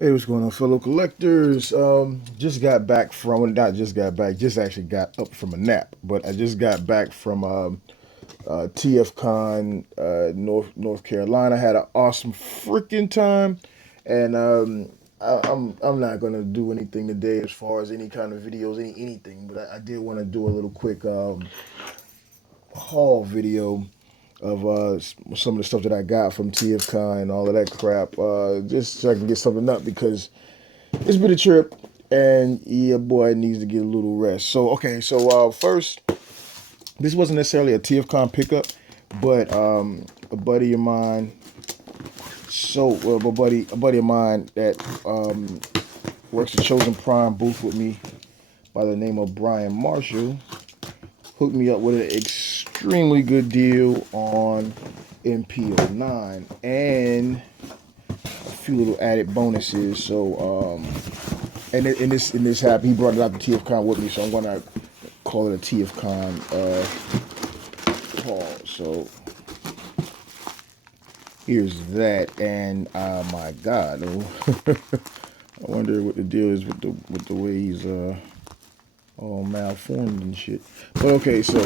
Hey, what's going on, fellow collectors? Just got back from, not just got back, just actually got up from a nap. But I just got back from TFcon, North Carolina. Had an awesome freaking time, and I'm not gonna do anything today as far as any kind of videos, anything. But I did want to do a little quick haul video of some of the stuff that I got from TFcon and all of that crap, just so I can get something up because it's been a trip, and yeah, boy, needs to get a little rest. So okay, so first, this wasn't necessarily a TFcon pickup, but a buddy of mine. So a buddy of mine that works the Chosen Prime booth with me by the name of Brian Marshall hooked me up with an extremely good deal on MP09 and a few little added bonuses. So in this happened, he brought it out to TFCon with me, so I'm gonna call it a TFCon haul. So here's that, and my God, I wonder what the deal is with the way he's all malformed and shit. But okay, so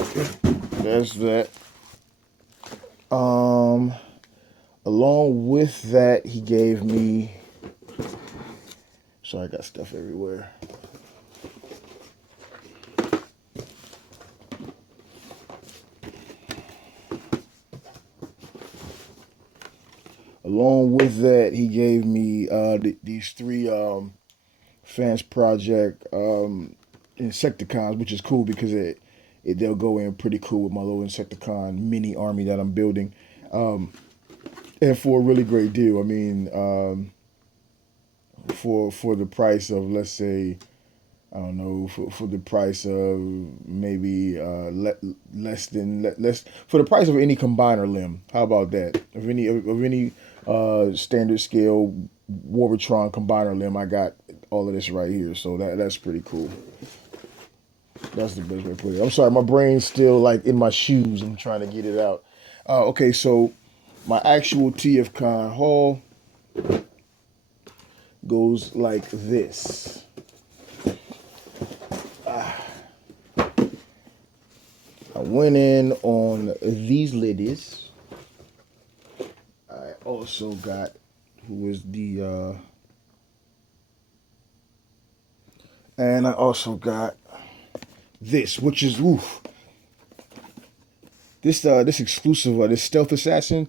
that's that. Um, Along with that, he gave me. Sorry, I got stuff everywhere. Along with that, he gave me these three Fans Project Insecticons, which is cool because they'll go in pretty cool with my little Insecticon mini army that I'm building, and for a really great deal. I mean, for the price of, let's say, I don't know, for the price of maybe less for the price of any combiner limb. How about that? Of any standard scale Warbitron combiner limb, I got all of this right here. So that's pretty cool. That's the best way to put it. I'm sorry, my brain's still like in my shoes. I'm trying to get it out. Okay, so my actual TFCon haul goes like this. I went in on these ladies. I also got who is the and I also got this, which is oof. This exclusive this stealth assassin.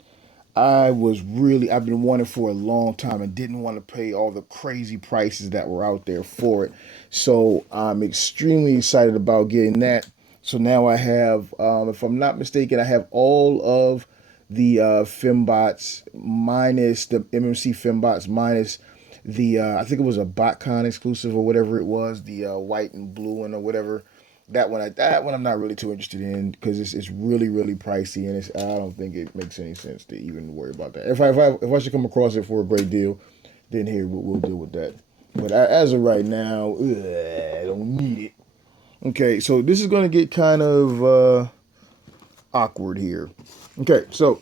I've been wanting for a long time and didn't want to pay all the crazy prices that were out there for it. So I'm extremely excited about getting that. So now I have, if I'm not mistaken, I have all of the fembots minus the MMC fembots minus the I think it was a BotCon exclusive or whatever it was, the white and blue one or whatever. That one I'm not really too interested in because it's really pricey, and I don't think it makes any sense to even worry about that. If I should come across it for a great deal, then here we'll deal with that. But as of right now, I don't need it. Okay, so this is going to get kind of awkward here. Okay, so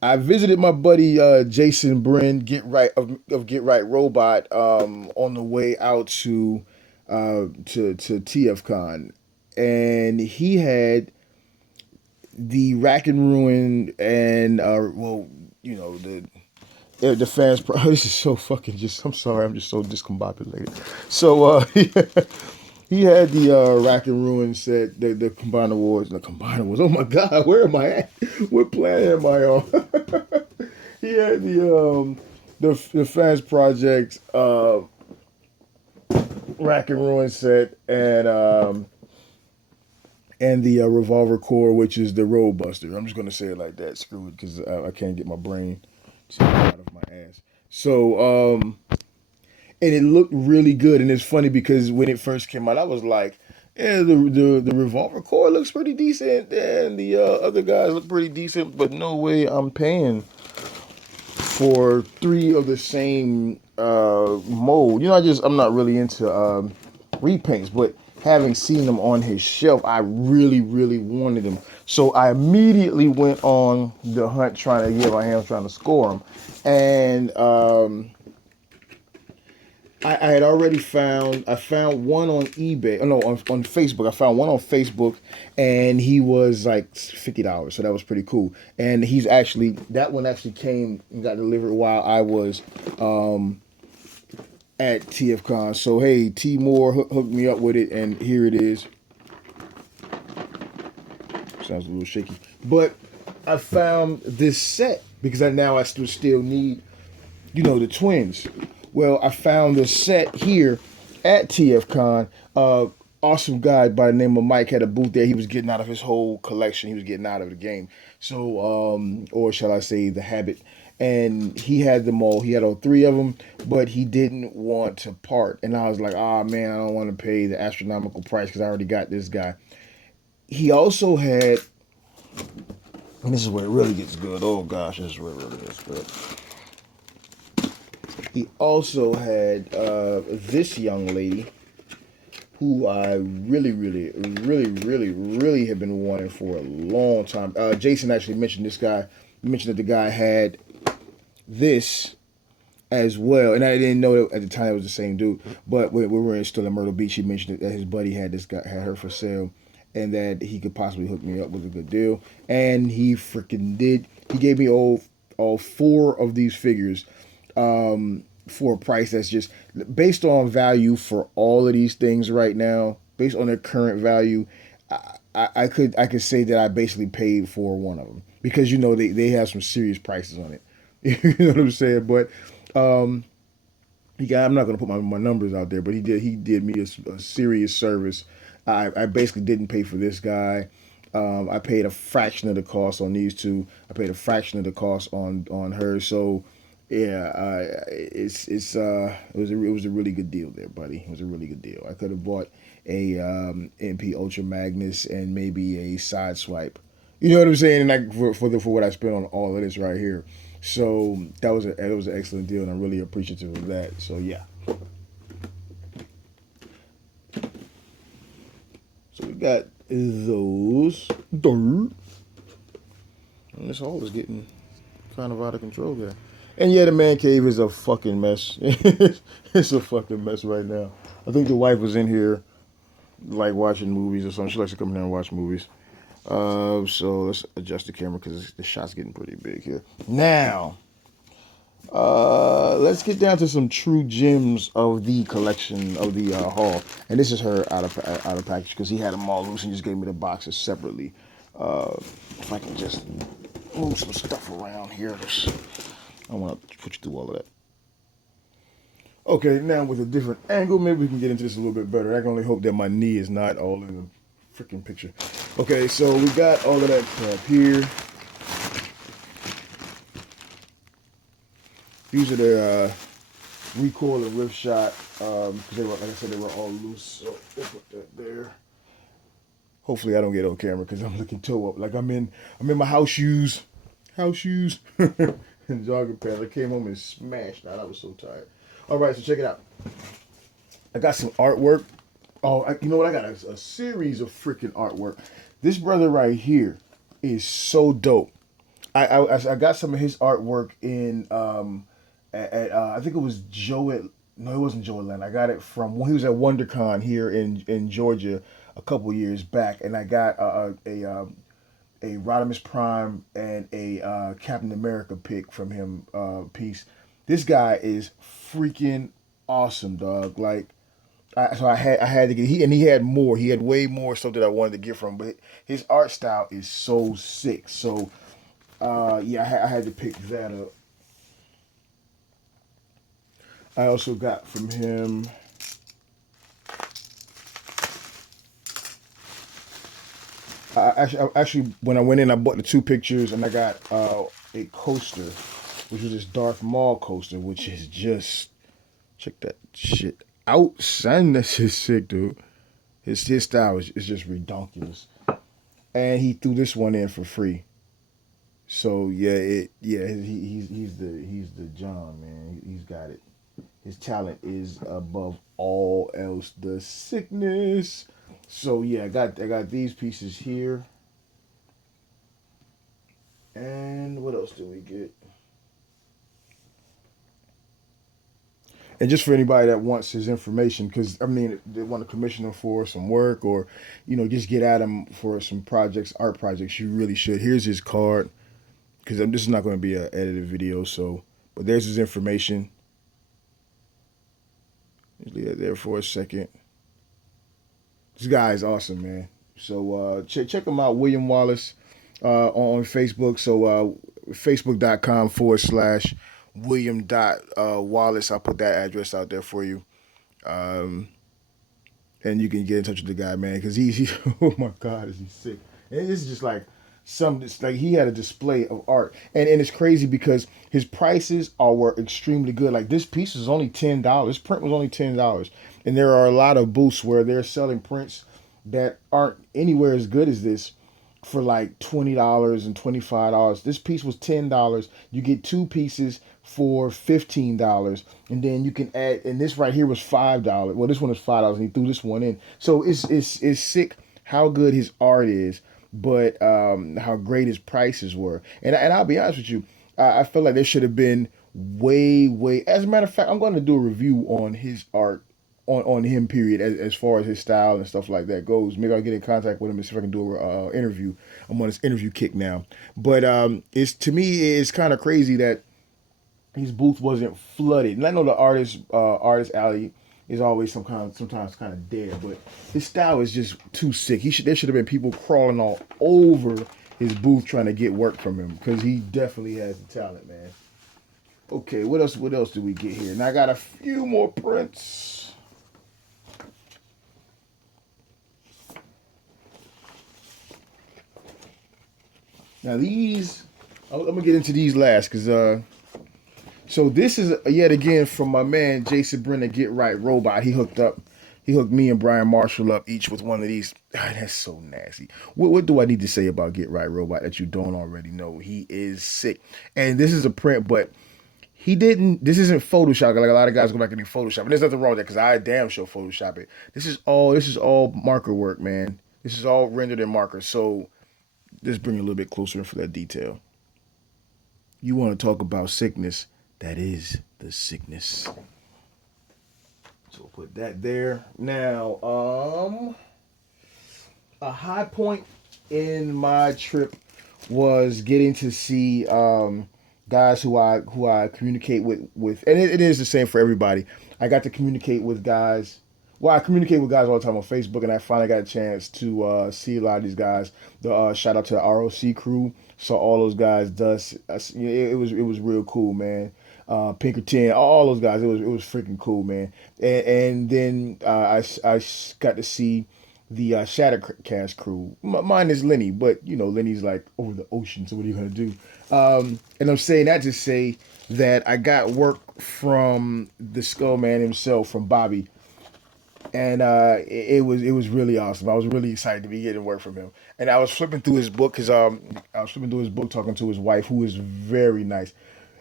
I visited my buddy Jason Brin, Get Right Robot, on the way out to TFCon, and he had the Rack and Ruin and well, you know the fans. This is so fucking just. I'm sorry, I'm just so discombobulated. So he had the Rack and Ruin set, the Combiner Wars, the Combiner Wars. Oh my God, where am I at? What planet am I on? He had the Fans Project Rack and Ruin set and the Revolver Core, which is the Roadbuster. I'm just gonna say it like that. Screw it, because I can't get my brain out of my ass. So and it looked really good, and it's funny because when it first came out, I was like, yeah, the Revolver Core looks pretty decent, and the other guys look pretty decent, but no way I'm paying for three of the same mold. You know, I'm not really into repaints, but having seen them on his shelf, I really wanted them. So I immediately went on the hunt trying to get my hands trying to score them. And I had already I found one on eBay. Oh no, on Facebook. I found one on Facebook, and he was like $50. So that was pretty cool. And that one actually came and got delivered while I was at TFcon. So hey, T Moore hooked me up with it, and here it is. Sounds a little shaky, but I found this set because I still need the twins. Well, I found this set here at TFcon. Awesome guy by the name of Mike had a booth there. He was getting out of his whole collection. He was getting out of the game. So, or shall I say, the habit. And he had them all. He had all three of them, but he didn't want to part. And I was like, oh man, I don't want to pay the astronomical price because I already got this guy. He also had, and this is where it really gets good. Oh gosh, this is where it really gets good. He also had this young lady who I really, really, really, really, really have been wanting for a long time. Jason actually mentioned this guy. He mentioned that the guy had this as well, and I didn't know that at the time it was the same dude. But when we were still in Myrtle Beach, he mentioned that his buddy had her for sale, and that he could possibly hook me up with a good deal. And he freaking did. He gave me all four of these figures for a price that's just based on value for all of these things right now, based on their current value. I could say that I basically paid for one of them because they have some serious prices on it. You know what I'm saying? But I'm not gonna put my numbers out there, but he did me a serious service. I basically didn't pay for this guy. I paid a fraction of the cost on these two. I paid a fraction of the cost on her. So yeah, it was a really good deal there, buddy. It was a really good deal. I could have bought a MP Ultra Magnus and maybe a side swipe. You know what I'm saying? And for what I spent on all of this right here. So that was an excellent deal, and I'm really appreciative of that. So yeah. So we got those. And this haul is getting kind of out of control there. And yeah, the man cave is a fucking mess. It's a fucking mess right now. I think the wife was in here like watching movies or something. She likes to come in here and watch movies. So let's adjust the camera because the shot's getting pretty big here. Now, let's get down to some true gems of the collection of the haul. And this is her out of package because he had them all loose and just gave me the boxes separately. If I can just move some stuff around here. I want to put you through all of that. Okay, now with a different angle, maybe we can get into this a little bit better. I can only hope that my knee is not all in the freaking picture. Okay, so we got all of that crap here. These are their recoil and rift shot because they were, like I said, they were all loose. So we'll put that there. Hopefully, I don't get on camera because I'm looking toe up. Like I'm in my house shoes, and jogging pants. I came home and smashed out. I was so tired. All right, so check it out. I got some artwork. Oh, you know what? I got a series of freaking artwork. This brother right here is so dope. I got some of his artwork in I think it was Joe. No, it wasn't Joe Atlanta. I got it from when he was at WonderCon here in Georgia a couple years back, and I got a Rodimus Prime and a Captain America pick from him piece. This guy is freaking awesome, dog. Like, I had to get he had more. He had way more stuff that I wanted to get from, but his art style is so sick. So yeah, I had to pick that up. I also got from him. Actually, when I went in, I bought the two pictures, and I got a coaster, which was this Darth Maul coaster, which is just check that shit out, son. That shit's sick, dude. His style is just redonkulous, and he threw this one in for free. So yeah, he's the John, man. He's got it. His talent is above all else. The sickness. So yeah, I got these pieces here. And what else do we get? And just for anybody that wants his information, because I mean, they want to commission him for some work or, just get at him for some projects, art projects. You really should. Here's his card, because this is not going to be an edited video. So, but there's his information. Just leave that there for a second. This guy is awesome, man. So check him out, William Wallace, on Facebook. So facebook.com/ William Wallace. I'll put that address out there for you. Um, and you can get in touch with the guy, man, because he oh my God, is he sick? And it's just like it's like he had a display of art, and it's crazy because his prices were extremely good. Like this piece is only $10. This print was only $10, and there are a lot of booths where they're selling prints that aren't anywhere as good as this for like $20 and $25. This piece was $10. You get two pieces for $15, and then you can add. And this right here was $5. Well, this one is $5, and he threw this one in. So it's sick how good his art is, but how great his prices were. And I'll be honest with you, I feel like there should have been way. As a matter of fact, I'm going to do a review on his art on him, period, as far as his style and stuff like that goes. Maybe I'll get in contact with him and see if I can do a interview. I'm on this interview kick now. But it's to me, it's kind of crazy that his booth wasn't flooded. And I know the artist alley is always sometimes kind of dead, but his style is just too sick. There should have been people crawling all over his booth trying to get work from him, because he definitely has the talent, man. Okay, what else do we get here? And I got a few more prints. Now these, I'm gonna get into these last, because so this is yet again from my man Jason Brenner, Get Right Robot. He hooked me and Brian Marshall up each with one of these. That's so nasty. What do I need to say about Get Right Robot that you don't already know? He is sick, and this is a print, but he didn't. This isn't Photoshop. Like a lot of guys go back and do Photoshop, and there's nothing wrong with that, because I damn sure Photoshop it. This is all marker work, man. This is all rendered in marker. So just bring it a little bit closer for that detail. You want to talk about sickness? That is the sickness. So we'll put that there. Now, a high point in my trip was getting to see guys who I communicate with, and it is the same for everybody. I got to communicate with guys. Well, I communicate with guys all the time on Facebook, and I finally got a chance to see a lot of these guys. The shout out to the ROC crew. Saw all those guys. Dust. It was real cool, man. Pinkerton, all those guys. It was freaking cool, man. And then I got to see the Shattercast crew. Mine is Lenny, but Lenny's like over the ocean. So what are you gonna do? And I'm saying that to say that I got work from the Skull Man himself, from Bobby, and it was really awesome. I was really excited to be getting work from him. And I was flipping through his book, because I was flipping through his book, talking to his wife, who is very nice.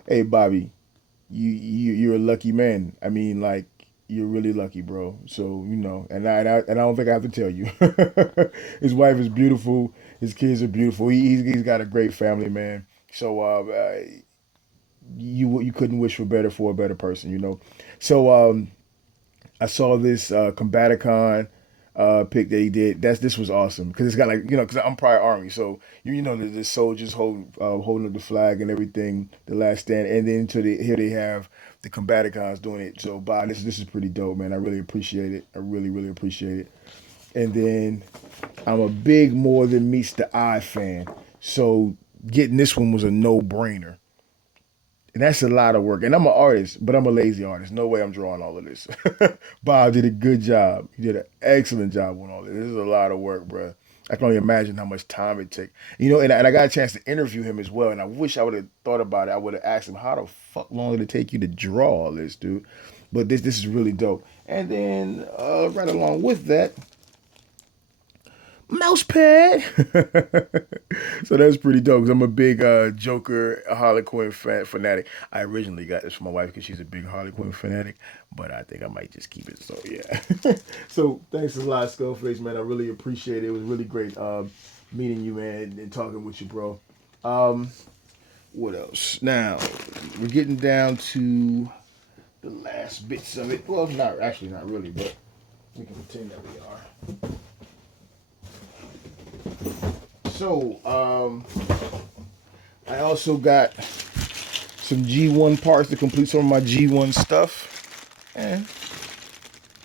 Hey, Bobby, you're a lucky man. I mean, like, you're really lucky, bro. So and I don't think I have to tell you. His wife is beautiful. His kids are beautiful. He's got a great family, man. So you couldn't wish for a better person, So I saw this Combaticon pick that he did. This was awesome, because it's got, like, because I'm prior army, so the soldiers holding up the flag and everything, the last stand, and then here they have the Combaticons doing it. So Bob, this is pretty dope, man. I really appreciate it. I really appreciate it. And then I'm a big More Than Meets the Eye fan, so getting this one was a no brainer. And that's a lot of work. And I'm an artist, but I'm a lazy artist. No way I'm drawing all of this. Bob did a good job. He did an excellent job on all this. This is a lot of work, bro. I can only imagine how much time it takes. And I got a chance to interview him as well. And I wish I would have thought about it. I would have asked him, how the fuck long did it take you to draw all this, dude? But this is really dope. And then right along with that, mouse pad. So that's pretty dope, because I'm a big Joker, Harley Quinn fanatic. I originally got this for my wife because she's a big Harley Quinn fanatic, but I think I might just keep it. So yeah. So thanks a lot, Skullface, man. I really appreciate it. It was really great meeting you, man, and talking with you, bro. What else? Now we're getting down to the last bits of it. Well, not actually, not really, but we can pretend that we are. So, I also got some G1 parts to complete some of my G1 stuff. And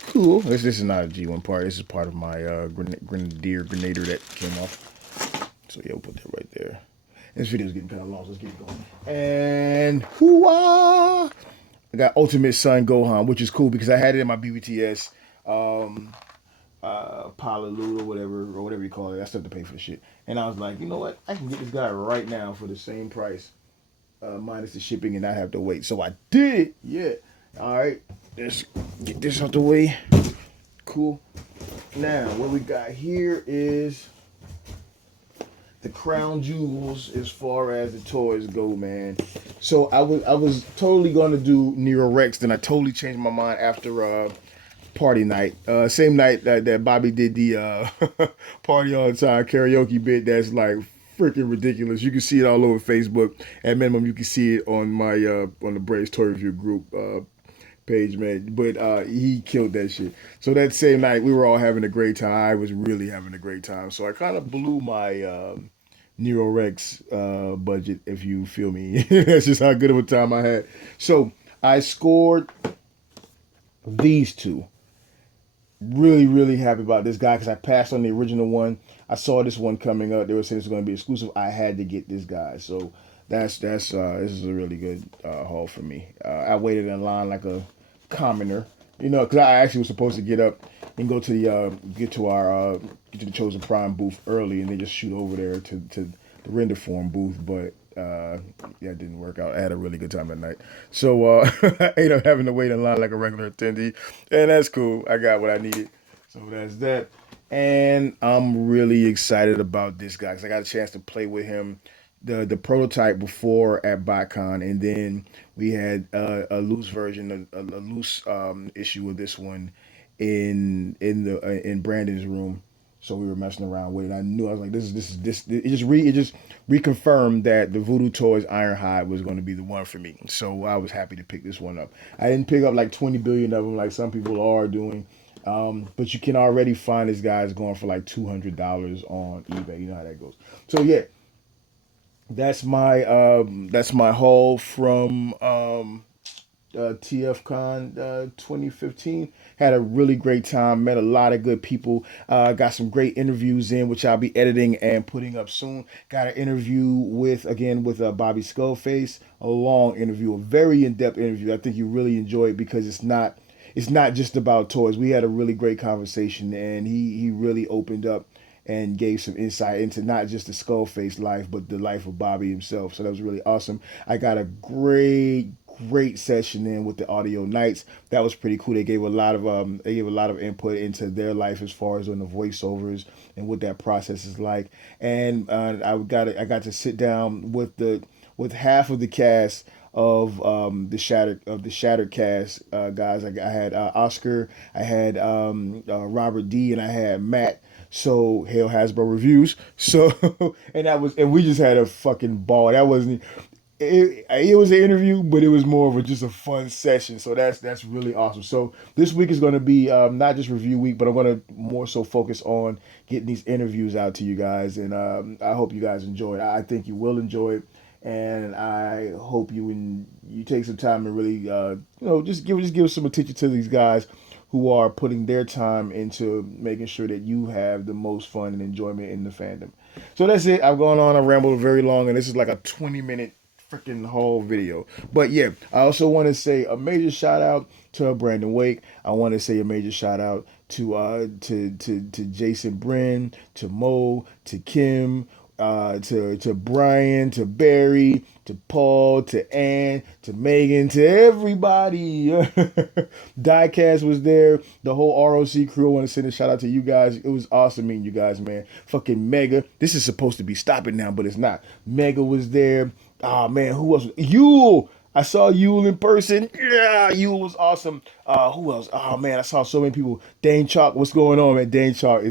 cool. This is not a G1 part. This is part of my Grenadier that came off. So yeah, we'll put that right there. This video's getting kind of long, so let's get it going. And hoo-ah! I got Ultimate Sun Gohan, which is cool because I had it in my BBTS Palaloo or whatever you call it. I still have to pay for the shit. And I was like, you know what? I can get this guy right now for the same price, minus the shipping, and not have to wait. So I did it. Yeah. All right. Let's get this out the way. Cool. Now, what we got here is the crown jewels as far as the toys go, man. So I was totally gonna do Nero Rex, then I totally changed my mind after party night. Same night that Bobby did the party all the time karaoke bit. That's like freaking ridiculous. You can see it all over Facebook. At minimum, you can see it on my on the Braves Toy Review group page, man. But he killed that shit. So that same night, we were all having a great time. I was really having a great time. So I kind of blew my Nero Rex budget, if you feel me. That's just how good of a time I had. So I scored these two. Really, really happy about this guy because I passed on the original one. I saw this one coming up. They were saying it's going to be exclusive. I had to get this guy. So that's this is a really good haul for me. I waited in line like a commoner, because I actually was supposed to get up and go to the get to the Chosen Prime booth early and then just shoot over there to the render form booth, but yeah, it didn't work out. I had a really good time that night, so I ended up having to wait in line like a regular attendee, and that's cool. I got what I needed, so that's that. And I'm really excited about this guy because I got a chance to play with him, the prototype before at BotCon, and then we had a loose version, a loose issue of this one in Brandon's room. So we were messing around with it. I knew I was like, this. It just reconfirmed that the Voodoo Toys Ironhide was going to be the one for me. So I was happy to pick this one up. I didn't pick up like 20 billion of them like some people are doing. But you can already find this guy's going for like $200 on eBay. You know how that goes. So yeah, that's my haul from TFcon 2015. Had a really great time. Met a lot of good people. Got some great interviews in, which I'll be editing and putting up soon. Got an interview with Bobby Skullface. A long interview, a very in-depth interview. I think you really enjoy it because it's not just about toys. We had a really great conversation, and he really opened up and gave some insight into not just the Skullface life, but the life of Bobby himself. So that was really awesome. I got a great session in with the Audio Knights. That was pretty cool. They gave a lot of input into their life as far as on the voiceovers and what that process is like. And I got to sit down with half of the cast of the Shattered cast guys. I had Oscar, I had Robert D, and I had Matt. So Hail Hasbro reviews. So and we just had a fucking ball. That wasn't it was an interview, but it was more of just a fun session. So that's really awesome. So this week is going to be not just review week, but I'm going to more so focus on getting these interviews out to you guys, and I hope you guys enjoy it. I think you will enjoy it, and I hope you take some time and really just give some attention to these guys who are putting their time into making sure that you have the most fun and enjoyment in the fandom. So that's it. I've gone on. I rambled very long, and this is like a 20-minute freaking whole video. But yeah, I also want to say a major shout out to Brandon Wake. I want to say a major shout out to Jason Brin, to Mo, to Kim, to Brian, to Barry, to Paul, to Ann, to Megan, to everybody. Diecast was there. The whole ROC crew. I want to send a shout out to you guys. It was awesome meeting you guys, man. Fucking Mega. This is supposed to be stopping now, but it's not. Mega was there. Oh man, who else? Yule. I saw Yule in person. Yeah, Yule was awesome. Who else? Oh man, I saw so many people. Dane Chalk, what's going on, man? Dane Chalk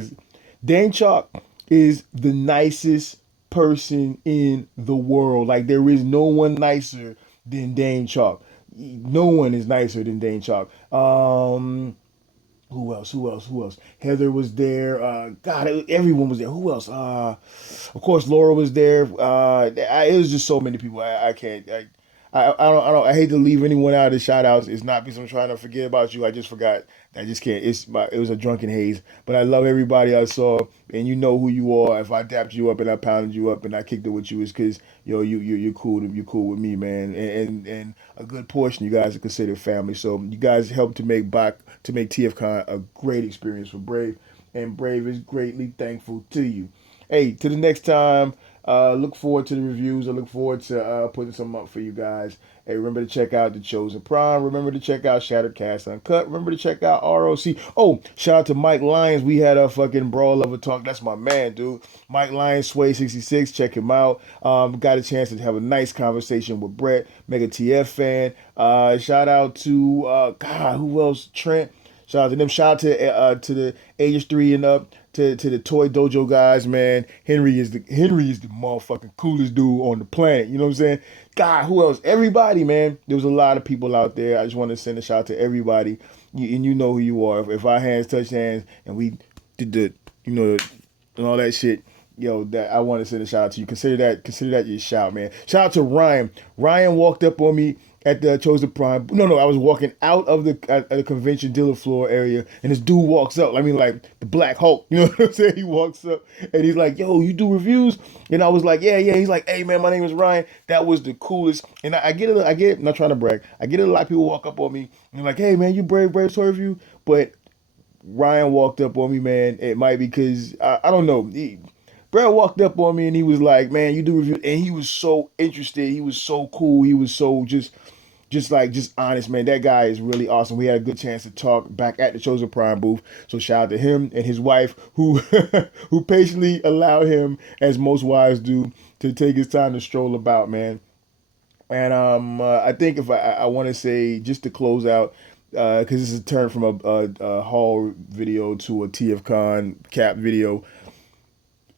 is the nicest person in the world. Like there is no one nicer than Dane Chalk. No one is nicer than Dane Chalk. Who else? Who else? Who else? Heather was there. God, everyone was there. Who else? Of course, Laura was there. It was just so many people. I can't. I hate to leave anyone out of the shout outs. It's not because I'm trying to forget about you. I just forgot. I just can't. It was a drunken haze. But I love everybody I saw, and you know who you are. If I dapped you up and I pounded you up and I kicked it with you, it's because you're cool. You're cool with me, man. And a good portion you guys are considered family. So you guys helped to make TFcon a great experience for Brave, and Brave is greatly thankful to you. Hey, to the next time. Look forward to the reviews. I look forward to putting some up for you guys. Hey, remember to check out The Chosen Prime. Remember to check out Shattered Cast Uncut. Remember to check out ROC. Oh, shout out to Mike Lyons. We had a fucking brawl of a talk. That's my man, dude. Mike Lyons, Sway 66. Check him out. Got a chance to have a nice conversation with Brett, mega TF fan. Shout out to God, who else? Trent. Shout out to them. Shout out to the ages 3 and up. To the Toy Dojo guys, man. Henry is the motherfucking coolest dude on the planet. You know what I'm saying? God, who else? Everybody, man. There was a lot of people out there. I just want to send a shout out to everybody. And you know who you are. If our hands touch hands and we did the, and all that shit, that I want to send a shout out to you. Consider that your shout, man. Shout out to Ryan. Ryan walked up on me at the Chosen Prime. No, I was walking out of the convention dealer floor area, and this dude walks up. I mean, like the Black Hulk. You know what I'm saying? He walks up, and he's like, "Yo, you do reviews?" And I was like, "Yeah." He's like, "Hey, man, my name is Ryan." That was the coolest. And I get it. I'm not trying to brag. I get it. A lot of people walk up on me and they're like, "Hey, man, you Brave Toy Review?" But Ryan walked up on me, man. It might be because I don't know. Brad walked up on me and he was like, "Man, you do review," and he was so interested. He was so cool. He was so just honest, man. That guy is really awesome. We had a good chance to talk back at the Chosen Prime booth. So shout out to him and his wife who who patiently allowed him, as most wives do, to take his time to stroll about, man. And I think if I want to say, just to close out, because this is a turn from a haul video to a TFcon cap video.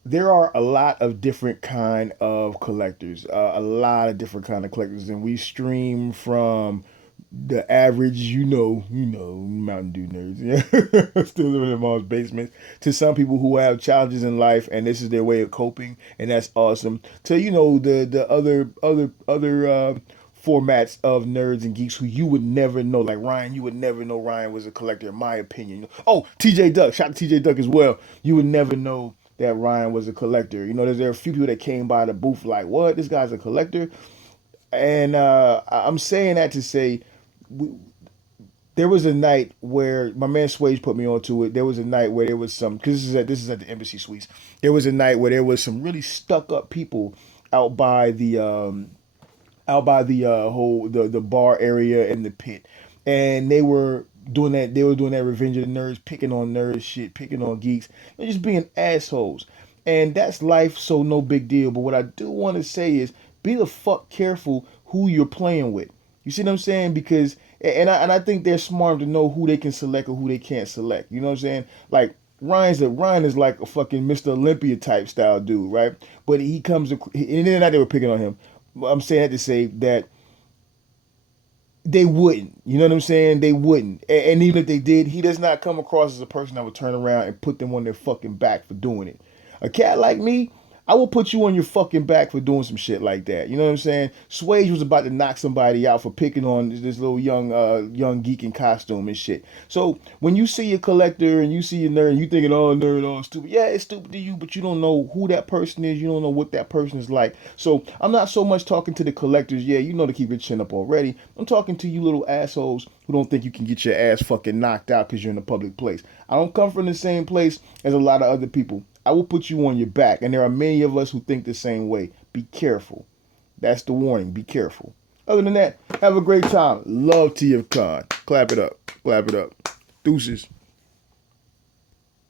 There are a lot of different kind of collectors, and we stream from the average, Mountain Dew nerds, yeah, still living in mom's basement, to some people who have challenges in life, and this is their way of coping, and that's awesome. To the other formats of nerds and geeks who you would never know, like Ryan. You would never know Ryan was a collector, in my opinion. Oh, TJ Duck, shout out to TJ Duck as well. You would never know that Ryan was a collector. There are a few people that came by the booth like, "What? This guy's a collector?" And I'm saying that to say, we, there was a night where my man Swage put me onto it. There was a night where there was some, because this is at the Embassy Suites. There was a night where there was some really stuck up people out by the whole the bar area and the pit, and they were doing that. They were doing that Revenge of the Nerds, picking on nerds, shit, picking on geeks, and just being assholes. And that's life, so no big deal. But what I do want to say is, be the fuck careful who you're playing with. You see what I'm saying? Because I think they're smart to know who they can select or who they can't select. You know what I'm saying? Like Ryan is like a fucking Mr. Olympia type style dude, right? But he comes, and then they were picking on him. I'm saying that to say that they wouldn't. You know what I'm saying? They wouldn't. And even if they did, he does not come across as a person that would turn around and put them on their fucking back for doing it. A cat like me, I will put you on your fucking back for doing some shit like that. You know what I'm saying? Swage was about to knock somebody out for picking on this little young geek in costume and shit. So when you see a collector and you see a nerd and you thinking, "Oh, nerd, oh, stupid." Yeah, it's stupid to you, but you don't know who that person is. You don't know what that person is like. So I'm not so much talking to the collectors. Yeah, you know to keep your chin up already. I'm talking to you little assholes who don't think you can get your ass fucking knocked out because you're in a public place. I don't come from the same place as a lot of other people. I will put you on your back, and there are many of us who think the same way. Be careful. That's the warning. Be careful. Other than that, have a great time. Love TFcon. Clap it up. Clap it up. Deuces.